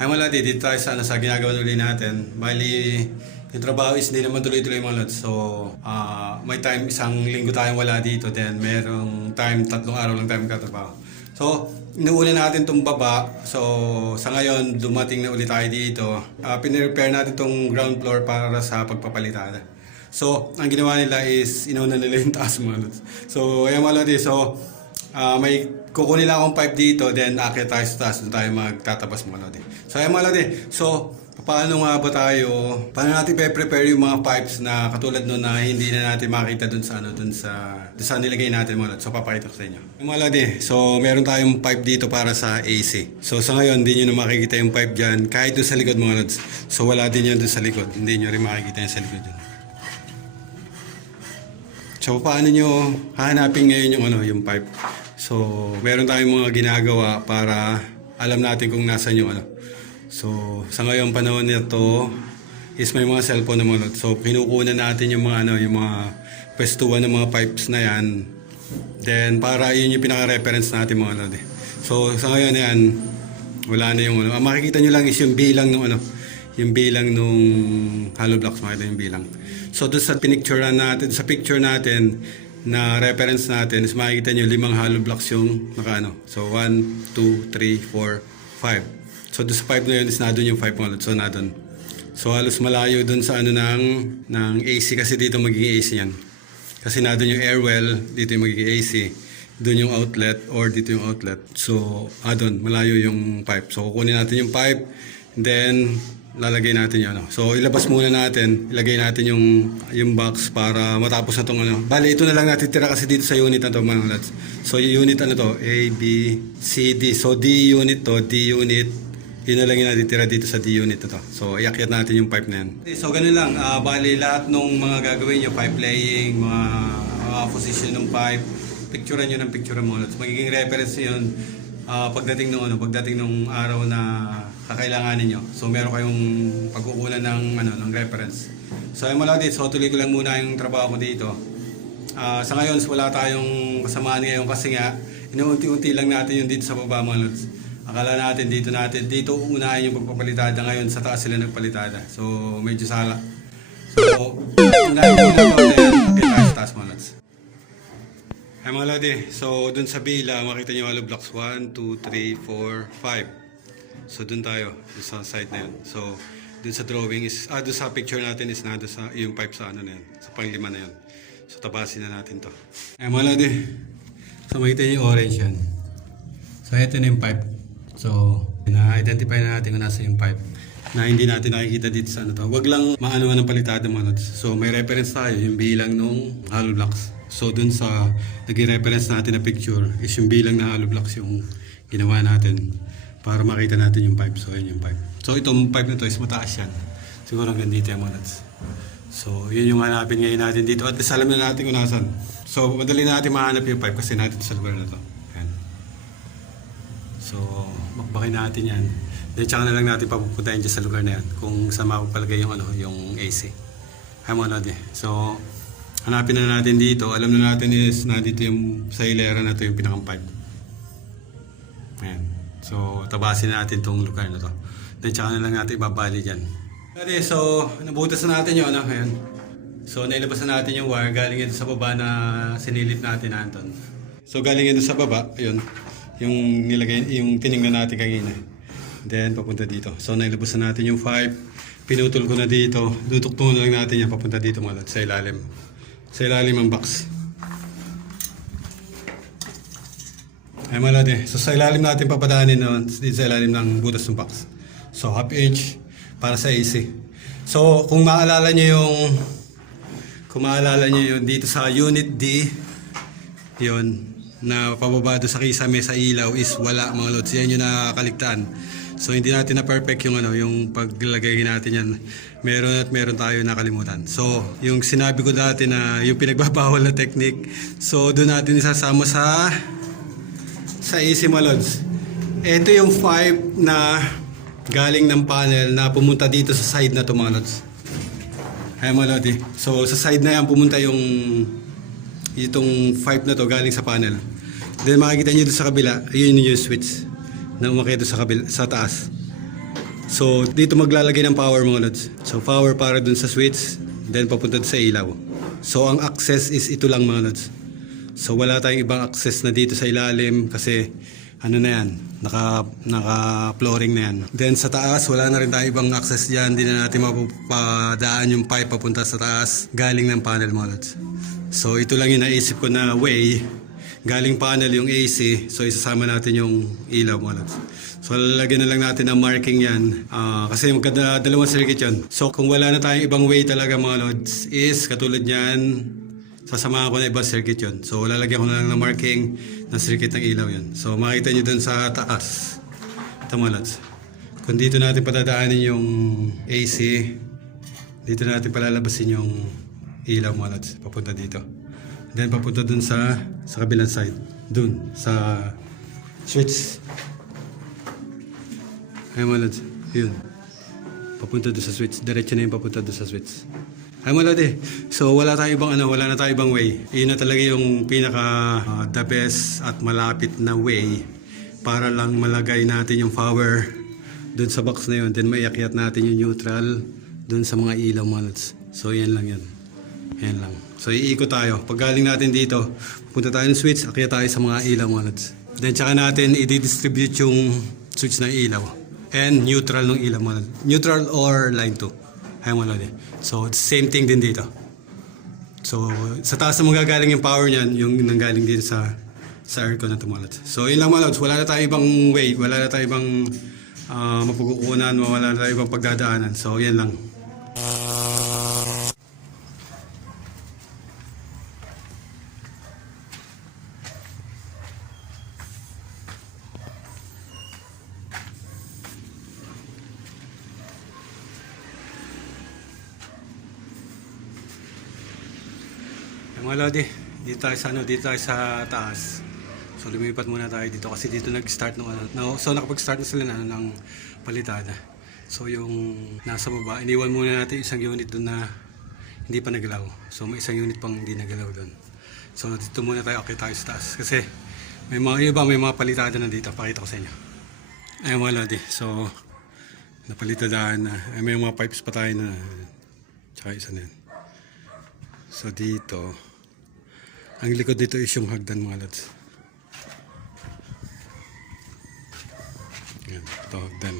Ay mga lodi, dito tayo sa, ano, sa ginagawa uli natin. Bali, yung trabaho is hindi naman tuloy-tuloy mga lods. So, ah, may time, isang linggo tayong wala dito. Then, merong time, tatlong araw lang tayo magkatrabaho. So, inuuna natin itong baba. So, sa ngayon, dumating na ulit tayo dito. Uh, pinrepair natin itong ground floor para sa pagpapalitada. So, ang ginawa nila is, inauna nila yung taas mga lods. So, ayan mga lods. So, Ah, may kukunin lang akong pipe dito, then akit tayo sa taas, doon tayo magtatabas mga lodi. So ayun mga lodi, so paano nga ba tayo, paano natin pe-prepare yung mga pipes na katulad nun na hindi na natin makita doon sa ano, doon sa, doon sa nilagay natin mga lodi. So papakita ko sa inyo. Mga lodi, so meron tayong pipe dito para sa AC. So sa ngayon, hindi nyo na makikita yung pipe dyan, kahit doon sa likod mga lods. So wala din yan doon sa likod, hindi nyo rin makikita yung sa likod dyan. So paano nyo hahanapin ngayon yung ano, yung pipe? So, meron tayong mga ginagawa para alam natin kung nasan yung ano. So, sa ngayong panahon nito is may mga cellphone na mga lot. So, kinukunan natin yung mga ano, yung mga pwestuhan ng mga pipes na yan. Then, para yun yung pinaka-reference natin mga eh. So, sa ngayon yan, wala na yung ano. Ang makikita nyo lang is yung bilang ng ano, yung bilang nung hollow blocks, makita yung bilang. So doon sa pinicture natin, sa picture natin na reference natin is makikita nyo limang hollow blocks yung nakaano. So 1, 2, 3, 4, 5. So doon sa 5 na yun is na yung 5 mga So na So halos malayo doon sa ano ng, ng AC kasi dito magiging AC yan. Kasi na yung air well, dito yung magiging AC. Doon yung outlet or dito yung outlet. So, ah, doon, malayo yung pipe. So, kukunin natin yung pipe. Then, lalagay natin yun. Ano. So, ilabas muna natin. Ilagay natin yung, yung box para matapos na itong ano. Bali, ito na lang natitira kasi dito sa unit na to mga lads. So, yung unit ano to? A, B, C, D. So, D unit to. D unit. Yun na lang yung natitira dito sa D unit na to. So, iakyat natin yung pipe na yan. So, ganun lang. Ah, bali, lahat ng mga gagawin nyo, pipe laying, mga, mga position ng pipe, picturean nyo ng picturean mo. At magiging reference yun ah, pagdating nung ano, pagdating nung araw na kakailanganin nyo. So meron kayong pagkukunan ng ano, ng reference. So ayun mga lodi, so tuloy ko lang muna yung trabaho ko dito. Ah, sa ngayon, wala tayong kasamaan ngayon kasi nga inuunti-unti lang natin yung dito sa baba mga lods. Akala natin dito natin, dito unahin yung pagpapalitada ngayon, sa taas sila nagpalitada. So medyo sala. So, unahin okay tayo sa taas mga lods. Ay mga lodi, so dun sa bila, makita nyo hollow blocks 1, 2, 3, 4, 5. So dun tayo, dun sa side na yun. So dun sa drawing is, ah dun sa picture natin is na dun sa, yung pipe sa ano na yun, sa panglima na yun. So tabasin na natin to. Ay mga lodi, so makita nyo yung orange yan. So ito na yung pipe. So na-identify na natin kung nasa yung pipe na hindi natin nakikita dito sa ano to. Huwag lang maano ng palitada mga lods. So may reference tayo, yung bilang nung hollow blocks. So dun sa naging reference natin na picture is yung bilang na hollow blocks yung ginawa natin para makita natin yung pipe. So yun yung pipe. So itong pipe na to is mataas yan. Siguro hanggang dito yung mga lods. So yun yung hanapin ngayon natin dito. At least alam na natin kung nasan. So madali natin mahanap yung pipe kasi natin sa lugar na to. Ayan. So, makbakin natin yan. Then, tsaka na lang natin papupuntahin dyan sa lugar na yan kung saan mapapalagay yung, ano, yung AC. Hay mga lodi. So, hanapin na natin dito. Alam na natin is na dito yung sa hilera na to yung pinakang pipe. Ayan. So, tabasin natin tong lugar na to. Then, tsaka na lang natin ibabali dyan. Okay, so, nabutas na natin yung ano, ayan. So, nailabas na natin yung wire galing ito sa baba na sinilip natin, Anton. So, galing ito sa baba, ayun. Yung nilagay, yung tiningnan natin kanina. Then, papunta dito. So, nailabas na natin yung 5. Pinutol ko na dito. Dutuktungan na lang natin yan papunta dito mga lods, sa ilalim. Sa ilalim ang box. Ay mga lodi. So sa ilalim natin papadaanin dito sa ilalim ng butas ng box. So half inch para sa AC. So kung maalala nyo yung kung maalala nyo yun dito sa unit D yun na pababa doon sa kisame sa ilaw is wala mga lods. Yan yung nakakaligtaan. So hindi natin na perfect yung ano, yung paglagay natin yan. Meron at meron tayo nakalimutan. So, yung sinabi ko dati na yung pinagbabawal na technique, so doon natin isasama sa sa AC Malods. Ito yung 5 na galing ng panel na pumunta dito sa side na to mga lods. Ayan mga lodi. So sa side na yan pumunta yung itong 5 na to galing sa panel. Then makikita nyo doon sa kabila, yun yung switch na umakit sa, kabila, sa taas. So, dito maglalagay ng power mga lods. So, power para dun sa switch, then papunta sa ilaw. So, ang access is ito lang mga lods. So, wala tayong ibang access na dito sa ilalim kasi ano na yan, naka, naka flooring na yan. Then sa taas, wala na rin tayong ibang access dyan. Hindi na natin mapapadaan yung pipe papunta sa taas galing ng panel mga. So, ito lang yung naisip ko na way galing panel yung AC. So, isasama natin yung ilaw mga lods. So, lalagyan na lang natin ang marking yan. Ah, kasi magkada dalawang circuit yun. So, kung wala na tayong ibang way talaga mga lods, is katulad yan, sasamahan ko na ibang circuit yun. So, lalagyan ko na lang ng marking ng circuit ng ilaw yun. So, makita nyo dun sa taas. Ito mga lods. Kung dito natin patadaanin yung AC, dito natin palalabasin yung ilaw mga lods. Papunta dito. Then, papunta dun sa, sa kabilang side. Dun, sa switch. Ay mga lods, yun. Papunta doon sa switch. Diretso na yung papunta doon sa switch. Ay lods eh. So wala tayong ibang ano, wala na tayong ibang way. Yun na talaga yung pinaka ah, the best at malapit na way para lang malagay natin yung power doon sa box na yun. Then maiakyat natin yung neutral doon sa mga ilaw mga. So yan lang yan. Yan lang. So iikot tayo. Pag galing natin dito, punta tayo ng switch, akyat tayo sa mga ilaw mga. Then tsaka natin i-distribute yung switch ng ilaw. And neutral ng ilaw mga. Neutral or line 2. Lods. eh. So same thing din dito. So sa taas na magagaling yung power niyan, yung nanggaling din sa sa aircon na lods. So yun lang mga lods. Wala na tayong ibang way. Wala na tayong ibang uh, mapagkukunan. Wala na tayong ibang pagdadaanan. So yan lang. Ay, mga lodi, dito tayo sa ano, dito tayo sa taas. So lumipat muna tayo dito kasi dito nag-start ng ano. No, so nakapag-start na sila na, ano, ng palitada. So yung nasa baba, iniwan muna natin isang unit doon na hindi pa nagalaw. So may isang unit pang hindi nagalaw doon. So dito muna tayo, okay tayo sa taas. Kasi may mga iba, may mga palitada na dito. Pakita ko sa inyo. Ay mga lodi, so napalitadaan na. Ay, may mga pipes pa tayo na tsaka isa na yun. So dito, ang likod dito is yung hagdan mga lads. Yan, ito hagdan.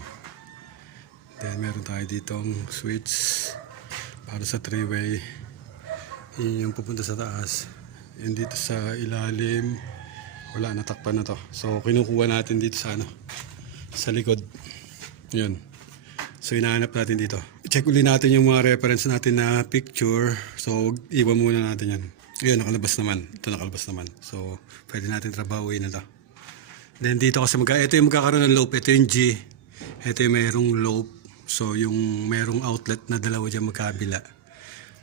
Then meron tayo ditong switch para sa three-way. Yun yung pupunta sa taas. Yan dito sa ilalim. Wala, natakpan na to. So kinukuha natin dito sa ano, sa likod. Yun. So hinahanap natin dito. Check uli natin yung mga reference natin na picture. So iwan muna natin yan. Ayun, nakalabas naman. Ito nakalabas naman. So pwede natin trabahuin na to. Then dito kasi magka, ito yung magkakaroon ng loop. Ito yung G. Ito yung mayroong loop. So yung mayroong outlet na dalawa dyan magkabila.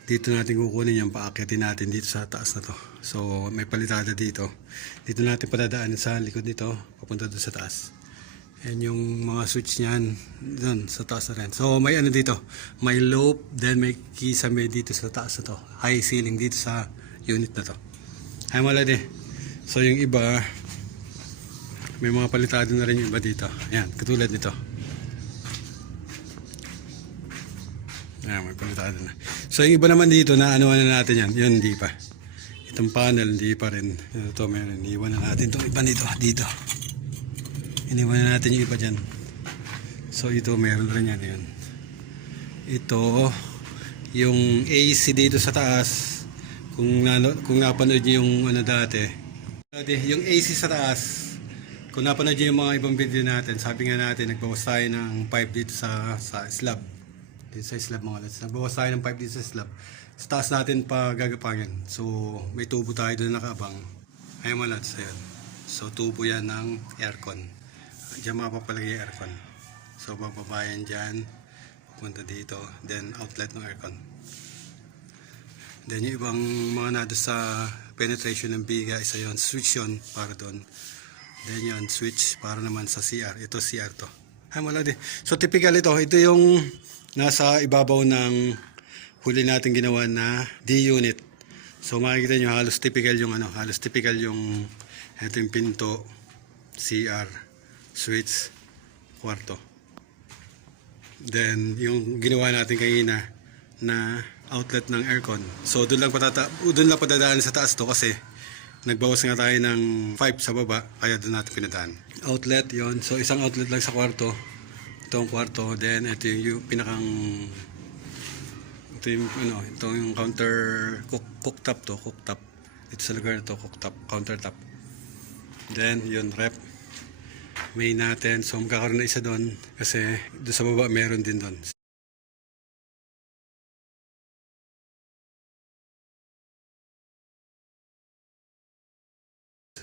Dito natin kukunin yung paakyatin natin dito sa taas na to. So may palitada dito. Dito natin padadaanin sa likod nito. Papunta doon sa taas. Yan yung mga switch niyan doon sa taas na rin. So may ano dito, may loop, then may kisame dito sa taas na to. High ceiling dito sa unit na to. Ay malade. So yung iba, may mga palitado na rin yung iba dito. Ayan, katulad nito. Ayan, may palitado na. So yung iba naman dito, na ano na natin yan. Yun, hindi pa. Itong panel, hindi pa rin. Ito, meron. Iwan na natin itong iba dito. Dito. Iniwan na natin yung iba dyan. So ito meron rin yan yun. Ito yung AC dito sa taas. Kung nano, kung napanood niyo yung ano dati. Yung AC sa taas. Kung napanood niyo yung mga ibang video natin, sabi nga natin nagbawas tayo ng pipe dito sa sa slab. Dito sa slab mga lads. Nagbawas tayo ng pipe dito sa slab. Sa taas natin pa gagapangin. So may tubo tayo doon nakaabang. Ayun mga lads, ayun. So tubo yan ng aircon. Diyan mapapalagay yung aircon. So bababayan dyan, pupunta dito, then outlet ng aircon. Then yung ibang mga nado sa penetration ng biga, isa yon switch yon para doon. Then yon switch para naman sa CR. Ito CR to. Ay wala din. So typical ito, ito yung nasa ibabaw ng huli natin ginawa na D-unit. So makikita nyo halos typical yung ano, halos typical yung ito yung pinto, CR, switch, kwarto. Then, yung ginawa natin kanina na outlet ng aircon. So, doon lang, patata doon lang padadaan sa taas to kasi nagbawas nga tayo ng 5 sa baba, kaya doon natin pinadaan. Outlet, yon So, isang outlet lang sa kwarto. Ito ang kwarto. Then, ito yung, yung pinakang ito yung, ano, ito yung counter cook, cooktop to, cooktop. Dito sa lugar na to, cooktop, countertop. Then, yun, rep. May natin. So, magkakaroon na isa doon. Kasi, doon sa baba, meron din doon.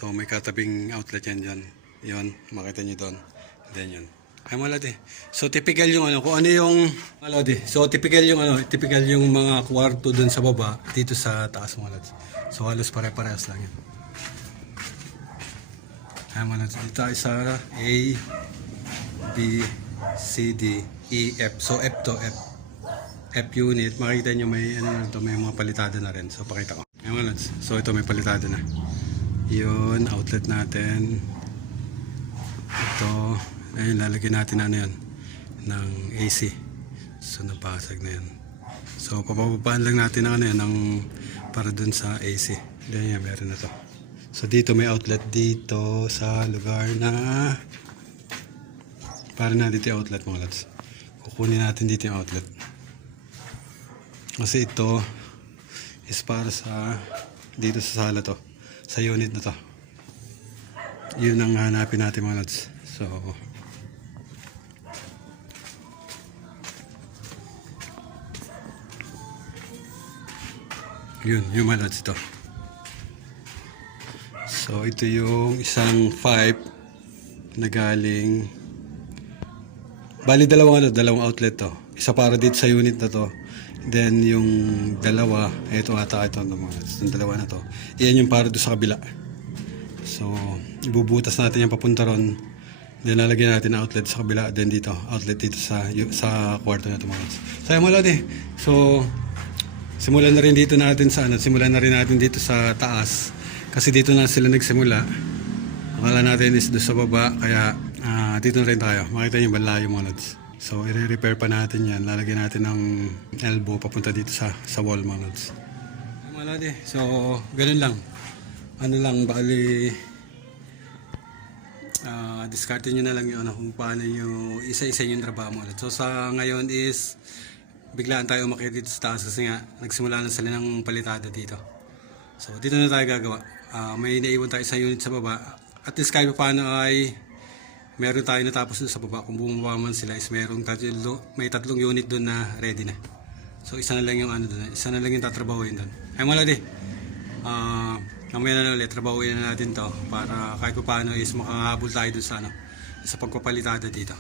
So, may katabing outlet yan dyan. Yun, makita nyo doon. Then yun. Ay mga lodi. So, typical yung ano, kung ano yung, mga lodi. So, typical yung ano, typical yung mga kwarto doon sa baba, dito sa taas mga lodi. So, halos pare-parehas lang yun. Ay mga lodi. Dito tayo sa A, B, C, D, E, F. So, F to F. F unit, makikita nyo may, ano na to, may mga palitada na rin. So, pakita ko. Ay mga lods. So, ito may palitada na. Yun, outlet natin. Ito, ayun, lalagyan natin ano yun, ng AC. So, napasag na yun. So, papababaan lang natin ang ano yun, ng, para dun sa AC. Then yan, meron na to. So, dito may outlet dito sa lugar na para na dito yung outlet mga lads. Kukunin natin dito yung outlet. Kasi ito is para sa dito sa sala to. Sa unit na to. Yun ang hanapin natin mga lads. So, yun, yung mga lads ito. So, ito yung isang pipe na galing Bali dalawang ano, dalawang outlet to. Isa para dito sa unit na to. Then yung dalawa, ito ata ito mga yung dalawa na to. Iyan yung para doon sa kabila. So, ibubutas natin yung papunta ron. Then lalagyan natin ng outlet sa kabila. Then dito, outlet dito sa sa kwarto na to mga lods. So, ayun mga lodi. So, simulan na rin dito natin sa ano, simulan na rin natin dito sa taas. Kasi dito na sila nagsimula. Akala natin is doon sa baba, kaya ah, dito na rin tayo. Makita niyo balayo mga lods. So, i-repair pa natin yan. Lalagyan natin ng elbow papunta dito sa, sa wall mga lods. Mga so ganun lang. Ano lang, bali ah discarte nyo na lang yung ano, kung paano nyo isa-isa yung trabaho mga lods. So, sa ngayon is biglaan tayo umakyat dito sa taas kasi nga nagsimula na sila ng palitada dito. So, dito na tayo gagawa. Ah, may naiwan tayo sa unit sa baba. At least kahit pa paano ay meron tayo natapos doon sa baba. Kung bumaba man sila is merong tatlo, may tatlong unit doon na ready na. So, isa na lang yung ano doon. Isa na lang yung tatrabahuin doon. Ay mga lodi. Ah, mamaya na lang ulit. Trabahuin na natin to para kahit pa paano is makahabol tayo doon sa ano sa pagpapalitada dito.